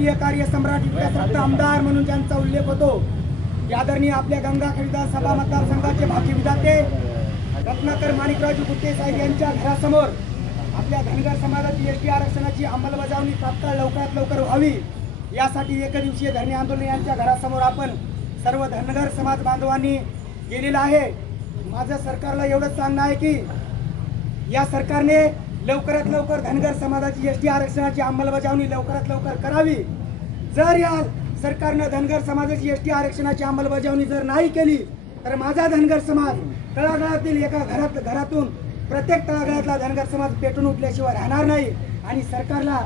कार्यसम्राट कार्य सम्राट विकासरत्न आमदार म्हणून ज्यांचा उल्लेख होतो ते आदरणीय आपल्या गंगाखेड विधानसभा मतदारसंघाचे भाग्य विधाते रत्नाकर माणिकरावजी गुट्टे साहेब यांच्या घरासमोर आपल्या धनगर समाजातील एसटी आरक्षणाची अंमलबजावणी तात्काळ लवकरात लवकर व्हावी यासाठी एकदिवसीय धरणे आंदोलन यांच्या घरासमोर आपण सर्व धनगर समाज बांधवांनी केलेलं आहे. माझं सरकारला एवढंच सांगणं आहे की या सरकारने लवकरात लवकर धनगर समाजाची एस टी आरक्षणाची अंमलबजावणी लवकरात लवकर करावी. जर या सरकारनं धनगर समाजाची एस टी आरक्षणाची अंमलबजावणी जर नाही केली तर माझा धनगर समाज तळागाळातील एका घरात घरातून प्रत्येक तळागाळातला धनगर समाज पेटून उठल्याशिवाय राहणार नाही आणि सरकारला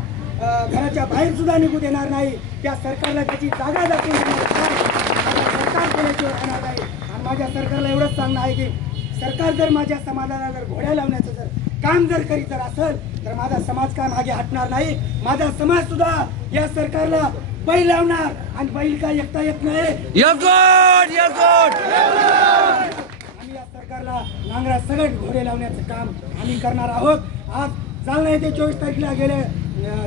घराच्या बाहेर सुद्धा निघू देणार नाही. त्या सरकारला त्याची जागा दाखवून सरकार केल्याशिवाय राहणार नाही. आणि माझ्या सरकारला एवढंच सांगणं आहे की सरकार जर माझ्या समाजाला जर घोड्या लावण्याचं काम जर करीत असेल तर माझा समाज काय मागे हटणार नाही? माझा समाज सुद्धा या सरकारला बैल लावणार आणि बैल काय एकटा येत नाही? आम्ही या सरकारला नांगरा सगळं घोडे लावण्याचं काम आम्ही करणार आहोत. आज जालना येथे चोवीस तारखेला गेले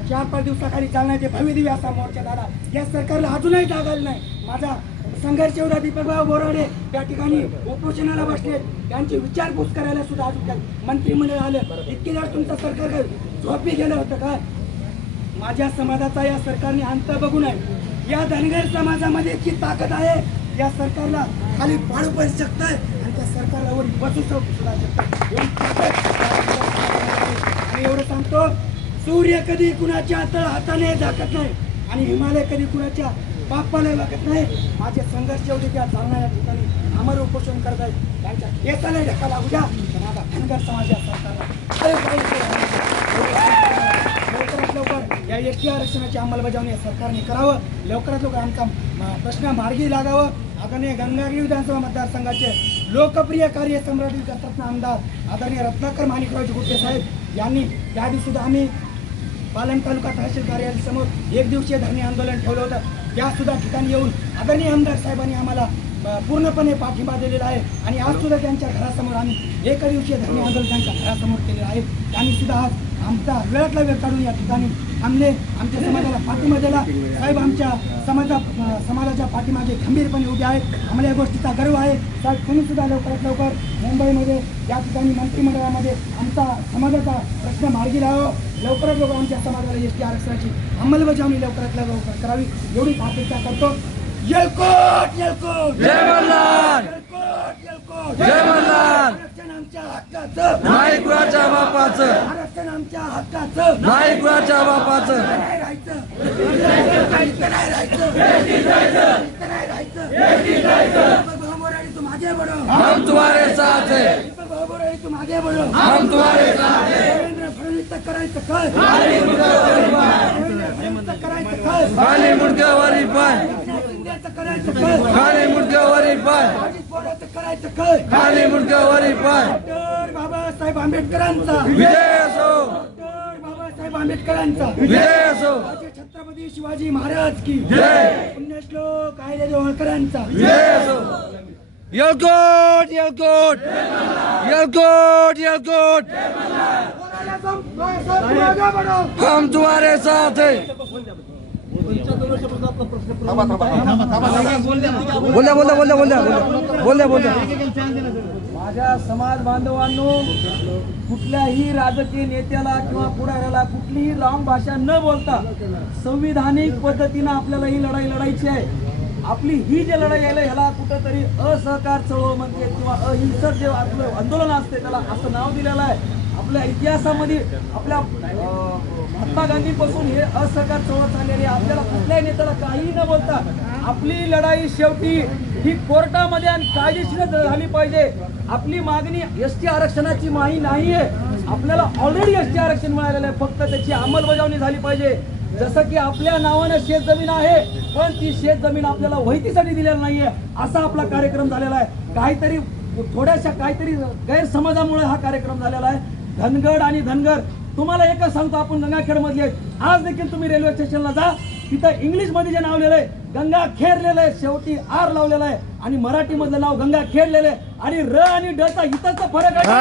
चार पाच दिवसाखाली जालना येथे भव्य दिव्य असा मोर्चा झाला. या सरकारला अजूनही जागायला नाही. माझा संघर्ष एवढा दीपकभाऊ बोराडे त्या ठिकाणी उपोषणाला बसले. त्यांची विचारपूस करायला सुद्धा आज मंत्रिमंडळ आलं. इतकी जर तुमचं सरकार झोपी गेलं होतं काय माझ्या समाजाचा या सरकारने अंत बघू नये. या धनगर समाजामध्ये इतकी ताकद आहे या सरकारला खाली पाडू पण शकत आणि त्या सरकारला वर बसू सुद्धा आणि एवढं सांगतो सूर्य कधी कुणाच्या तळ हाताने झाकत नाही आणि हिमालय कधी कुणाच्या बापाला लागत नाही. माझे संघर्ष एवढे त्या चालणाऱ्या या ठिकाणी अमर उपोषण करत आहेत त्यांच्या केसाला ढका लागू द्या. तर माझा धनगर समाज या सरकारला लवकरात लवकर या एस टी आरक्षणाची अंमलबजावणी या सरकारने करावं. लवकरात लवकर आमचा प्रश्न मार्गी लागावं. आदरणीय गंगागिरी विधानसभा मतदारसंघाचे लोकप्रिय कार्य सम्राट विकासरत्न आमदार आदरणीय रत्नाकर माणिकरावजी गुट्टे साहेब यांनी त्या दिवशी सुद्धा आम्ही पालन तालुका तहसील कार्यालयासमोर एक दिवसीय धरणे आंदोलन ठेवलं होतं. त्या सुद्धा ठिकाणी येऊन आदरणीय आमदार साहेबांनी आम्हाला पूर्णपणे पाठिंबा दिलेला आहे. आणि आज सुद्धा त्यांच्या घरासमोर आम्ही एक दिवसीय धरणे आंदोलन त्यांच्या घरासमोर केलेलं आहे. त्यांनी सुद्धा आज आमचा वेळातला वेळ काढून या ठिकाणी थांबले आमच्या समाजाला पाठिंबा दिला साहेब आमच्या समाजा समाजाच्या पाठीमागे खंबीरपणे उभे आहेत. आम्हाला या गोष्टीचा गर्व आहे. साहेब तुम्ही सुद्धा लवकरात लवकर मुंबईमध्ये या ठिकाणी मंत्रिमंडळामध्ये आमचा समाजाचा प्रश्न मार्गी लावा. लवकरात लवकर आमच्या समाजाला एस टी आरक्षणाची अंमलबजावणी लवकरात लवकर करावी. एवढी अपेक्षा करतो. येलकोट येलकोट जय येलकोट जय मल्हार आरक्षण आमच्या हक्काचं. नाही कुणाच्या बापाचं. आरक्षण आमच्या हक्काचं. नाही कुणाच्या बापाचं. नाही राहायचं. इथं नाही राहायचं. इथं नाही राहायचं. दीपक भाऊ तुम आगे बढ़ो हम तुम्हारे साथ है. दीपक भाऊ तुम आगे बढ़ो हम तुम्हारे साथ है देवेंद्र फडणवीस करायचं काय देवेंद्र फडणवीस करायचं काय खाली मुडक्यावरी पाय शिंदेचं करायचं काय खाली मुडक्यावरी पाय पवारांचं करायचं काय? खाली मुडक्यावरी पाय. डॉक्टर बाबासाहेब आंबेडकरांचा. विजय असो. डॉक्टर बाबासाहेब आंबेडकरांचा. विजय असो. छत्रपती शिवाजी महाराज की. जय. पुण्यश्लोक आहिले होळकरांचा विजय असो. यलकोट यलकोट यलकोट यलकोट हम तुम्हारे साथ है. बोलल्या बोलल्या बोलल्या. बोलल्या माझ्या समाज बांधवांनो कुठल्याही राजकीय नेत्याला किंवा पुढाऱ्याला कुठलीही रॉंग भाषा न बोलता संविधानिक पद्धतीनं आपल्याला ही लढाई लढायची आहे. आपली ही जे लढाई आहे ह्याला कुठंतरी असहकार चळवळ म्हणते किंवा अहिंसक जे आपलं आंदोलन असते त्याला असं नाव दिलेलं आहे. आपल्या इतिहासामध्ये आपल्या महात्मा गांधीपासून हे असहकार चळवळ चाललेली आहे. आपल्याला कुठल्याही नेत्याला काही न बोलता आपली लढाई शेवटी ही कोर्टामध्ये आणि कायदेशीर झाली पाहिजे. आपली मागणी एस टी आरक्षणाची माही नाही आहे आपल्याला ऑलरेडी एस टी आरक्षण मिळालेलं आहे. फक्त त्याची अंमलबजावणी झाली पाहिजे. जसं की आपल्या नावानं शेत जमीन आहे पण ती शेत जमीन आपल्याला वहितीसाठी दिलेली नाहीये असा आपला कार्यक्रम झालेला आहे. काहीतरी थोड्याशा काहीतरी गैरसमजामुळे हा कार्यक्रम झालेला आहे. धनगड आणि धनगर तुम्हाला एकच सांगतो आपण गंगाखेड मधले आज देखील तुम्ही रेल्वे स्टेशनला जा. तिथं इंग्लिशमध्ये जे नाव लिहिलंय आहे गंगा खेरलेलं आहे शेवटी आर लावलेला आहे. आणि मराठी मधलं नाव गंगा खेळलेलं आहे. आणि र आणि ड चा इथंचा फरक आहे.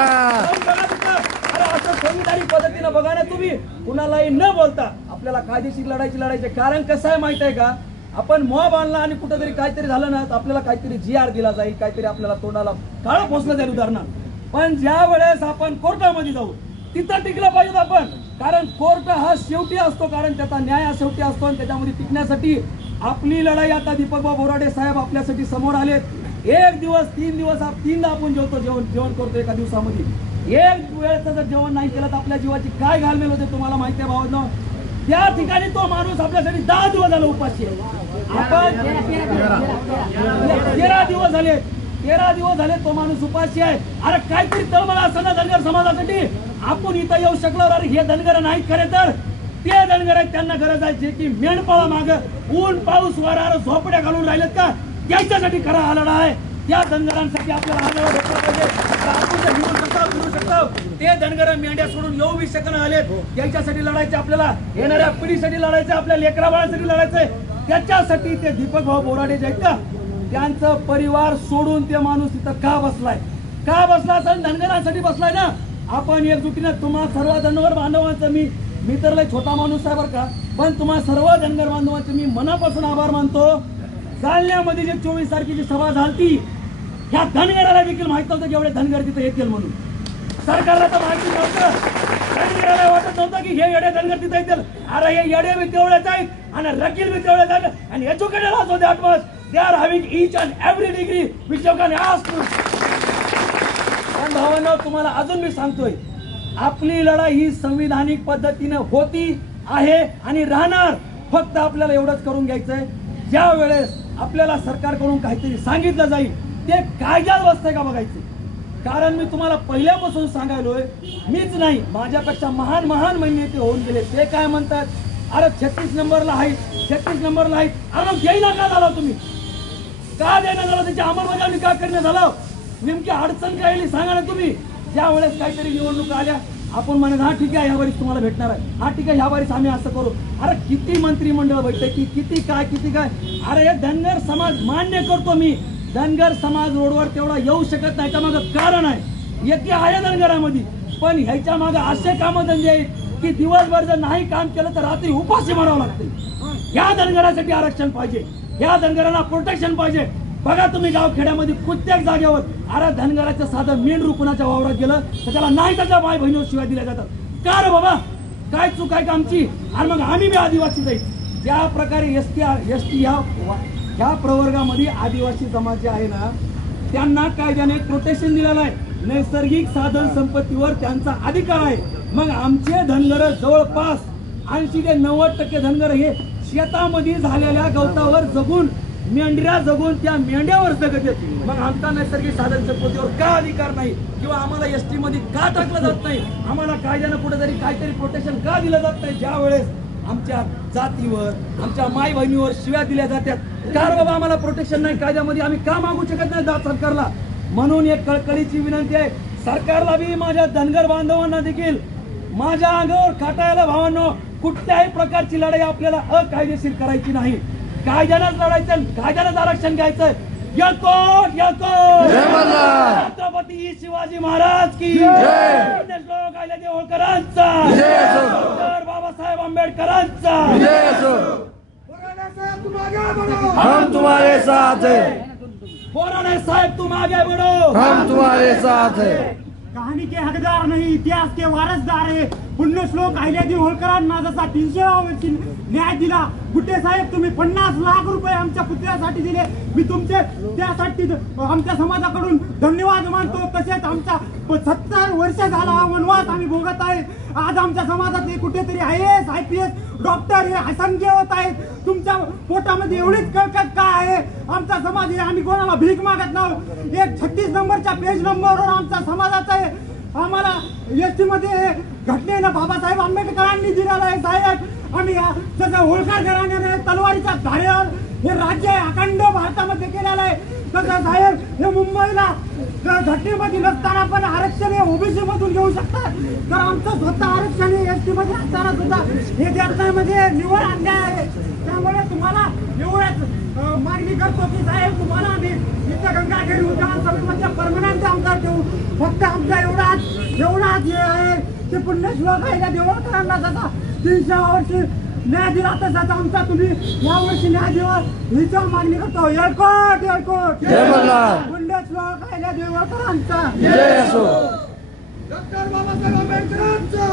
असं संविधानिक पद्धतीनं बघा ना तुम्ही. कुणालाही न बोलता आपल्या आपल्याला कायदेशीर लढायची लढायची. कारण कसं आहे माहीत आहे का? आपण मॉब आणला आणि कुठेतरी काहीतरी झालं ना तर आपल्याला काहीतरी जी आर दिला जाईल काहीतरी आपल्याला तोंडाला काळं पोचलं जाईल उदाहरणार्थ. पण ज्या वेळेस आपण कोर्टामध्ये जाऊ तिथं टिकलं पाहिजे आपण. कारण कोर्ट हा शेवटी असतो कारण त्याचा न्याय हा शेवटी असतो आणि त्याच्यामध्ये टिकण्यासाठी आपली लढाई आता दीपकबा बोराडे साहेब आपल्यासाठी समोर आलेत. एक दिवस तीन दिवस आप- तीनदा आपण जेवतो जेवण जेवण करतो एका दिवसामध्ये. एक वेळेचं जर जेवण नाही केलं तर आपल्या जीवाची काय घालमेल होते तुम्हाला माहिती आहे भावांना? त्या ठिकाणी तो माणूस आपल्यासाठी दहा दिवस झाला उपाशी आहे. आपण तेरा दिवस झाले. तेरा दिवस झाले तो माणूस उपाशी आहे. अरे काहीतरी तळमळ असताना धनगर समाजासाठी आपण इथं येऊ शकलो अरे हे धनगर नाहीत खरे तर. ते धनगर आहेत त्यांना गरज आहे जे की मेंढपाळा माग ऊन पाऊस वारा झोपड्या घालून राहिलेत का? त्याच्यासाठी खरा आलेला आहे. त्या धनगरांसाठी आपल्याला आलेला भेटला पाहिजे. आपण जर घेऊन शकतो फिरू शकतो. ते धनगर मेंढ्या सोडून येऊ बी शकणं आलेत. त्यांच्यासाठी लढायचे आपल्याला. येणाऱ्या पिढीसाठी लढायचं आपल्या लेकरा बाळासाठी लढायचंय त्याच्यासाठी ते दीपक भाऊ बोराडे जे आहेत का त्यांचं परिवार सोडून ते माणूस तिथं का बसलाय? का बसला असेल? धनगरांसाठी बसलाय ना? आपण एकजुटीनं तुम्हा सर्व धनगर बांधवांचं मी मी तर लय छोटा माणूस आहे बरं का. पण तुम्हा सर्व धनगर बांधवांचे मी मनापासून आभार मानतो. जालन्यामध्ये जे चोवीस तारखेची सभा झाली ह्या धनगराला देखील माहीत नव्हतं की एवढे धनगर तिथे येतील म्हणून. सरकारला तर माहिती नव्हतं. धनगराला वाटत नव्हतं की हे येडे धनगर तिथे येतील. अरे हे येडे बी तेवढेच आहेत आणि रकील बी तेवढेच आहेत. आणि एज्युकेटेड असो that much they are having each and every degree which you can ask भावानं तुम्हाला अजून मी सांगतोय आपली लढाई ही संविधानिक पद्धतीनं होती आहे आणि राहणार. फक्त आपल्याला एवढंच करून घ्यायचंय. ज्या वेळेस आपल्याला सरकारकडून काहीतरी सांगितलं जाईल ते कायद्यात बसतंय का बघायचं? कारण मी तुम्हाला पहिल्यापासून सांगायलोय मीच नाही माझ्यापेक्षा महान महान महिने ते होऊन गेले. ते काय म्हणतात? अरे छत्तीस नंबरला आहेत छत्तीस नंबरला आहेत. अरे मग घेईना का झाला तुम्ही? का देण्यात झालं? त्याची अंमलबजावणी का करण्यात आलं नेमकी अडचण काय आली सांगा ना तुम्ही. ज्या वेळेस काहीतरी निवडणुका आल्या आपण म्हणत हा ठीक आहे ह्या बारीस तुम्हाला भेटणार आहे. हा ठीक आहे ह्या बारीस आम्ही असं करू. अरे किती मंत्रिमंडळ की किती काय किती काय? अरे हे धनगर समाज मान्य करतो मी. धनगर समाज रोडवर तेवढा येऊ शकत नाही मागं कारण आहे. येते आहे धनगरामध्ये. पण ह्याच्या मागं असे कामं धंदे आहेत की दिवसभर जर नाही काम केलं तर रात्री उपाशी मारावं लागते. या धनगरासाठी आरक्षण पाहिजे. या धनगरांना प्रोटेक्शन पाहिजे. बघा तुम्ही गावखेड्यामध्ये प्रत्येक जागेवर अरे धनगराचं साधं मेंढ रुपणाच्या वावरात गेलं तर त्याला नाही त्याच्या माय बहिणीवर शिवाय दिल्या जातात. का रे बाबा? काय चूक आहे का आमची? आणि मग आम्ही बी आदिवासी जाईल ज्या प्रकारे एस टी एस टी ह्या ह्या प्रवर्गामध्ये आदिवासी समाज जे आहे ना त्यांना कायद्याने प्रोटेक्शन दिलेलं आहे. नैसर्गिक साधन संपत्तीवर त्यांचा अधिकार आहे. मग आमचे धनगर जवळपास ऐंशी ते नव्वद टक्के धनगर हे शेतामध्ये झालेल्या गवतावर जगून मेंढऱ्या जगून त्या मेंढ्यावर जगत आहेत मग आमचा नैसर्गिक साधन संपत्तीवर का अधिकार नाही? किंवा आम्हाला एस टी मध्ये का टाकलं जात नाही? आम्हाला कायद्यानं कुठेतरी काहीतरी प्रोटेक्शन का दिलं जात नाही? ज्या वेळेस आमच्या जातीवर आमच्या माय बहिणीवर शिव्या दिल्या जातात का बाबा आम्हाला प्रोटेक्शन नाही. कायद्यामध्ये आम्ही का मागू शकत नाही जात सरकारला? म्हणून एक कळकळीची विनंती आहे. सरकारला बी माझ्या धनगर बांधवांना देखील माझ्या अंगावर खाटायला भावांनो कुठल्याही प्रकारची लढाई आपल्याला अकायदेशीर करायची नाही. कायद्यानंच लढायचं कायद्यानंच आरक्षण घ्यायचं. यकोट यकोट जय मल्हार! छत्रपती शिवाजी महाराज की जय! श्लोक! डॉक्टर बाबासाहेब आंबेडकरांचा. हम तुम्हारे साथ हैं. बोराडे साहेब तुम आगे बढ़ो हम तुम्हारे साथ हैं. कहाणी के हकदार नाही इतिहास के वारसदार आहे पुण्यश्लोक अहिल्यादेवी होळकरांना जसा तीनशे वर्षी न्याय दिला. गुट्टे साहेब तुम्ही पन्नास लाख रुपये आमच्या पुतळ्यासाठी दिले. मी तुमचे त्यासाठी आमच्या समाजाकडून धन्यवाद मानतो. तसेच आमचा सत्तर वर्ष झाला हा वनवास आम्ही भोगत आहे. आज आमच्या समाजातले कुठेतरी I S I P S doctor हे असंख्य होत आहेत. तुमच्या पोटामध्ये एवढीच कळकट का आहे? आमचा समाज हे आम्ही कोणाला भीक मागत नाही. एक छत्तीस नंबरच्या पेज नंबरवर आमचा समाजाचा आहे. आम्हाला एस टी मध्ये घटनेनं बाबासाहेब आंबेडकरांनी दिलेला आहे साहेब. आम्ही या- जसं होळकर घराण्याने तलवारीचा धाड्यावर हे राज्य अखंड भारतामध्ये केलेलं आहे. तसं साहेब हे मुंबईला घटनेमध्ये नसताना पण आरक्षण हे ओबीसी मधून घेऊ शकतात. तर आमचं स्वतः आरक्षण हे एस टी मध्ये असताना सुद्धा हे देशामध्ये निवड अन्याय आहे. त्यामुळे तुम्हाला एवढ्याच मागणी करतो की साहेब तुम्हाला आम्ही इथं गंगाखेड उद्यान समितीमध्ये परमनंट आमदार ठेवू फक्त आमचा एवढाच एवढाच हे आहे पुण्यश्लोक आहे त्या देवळकरांना जसा तीनशे वर्षी न्याय दिला तसाच आमचा. तुम्ही यावर्षी न्याय देवा हीच मागणी करतो. जय मल्हार गुंडच लोक देवळकरांचा डॉक्टर बाबासाहेब आंबेडकरांचा.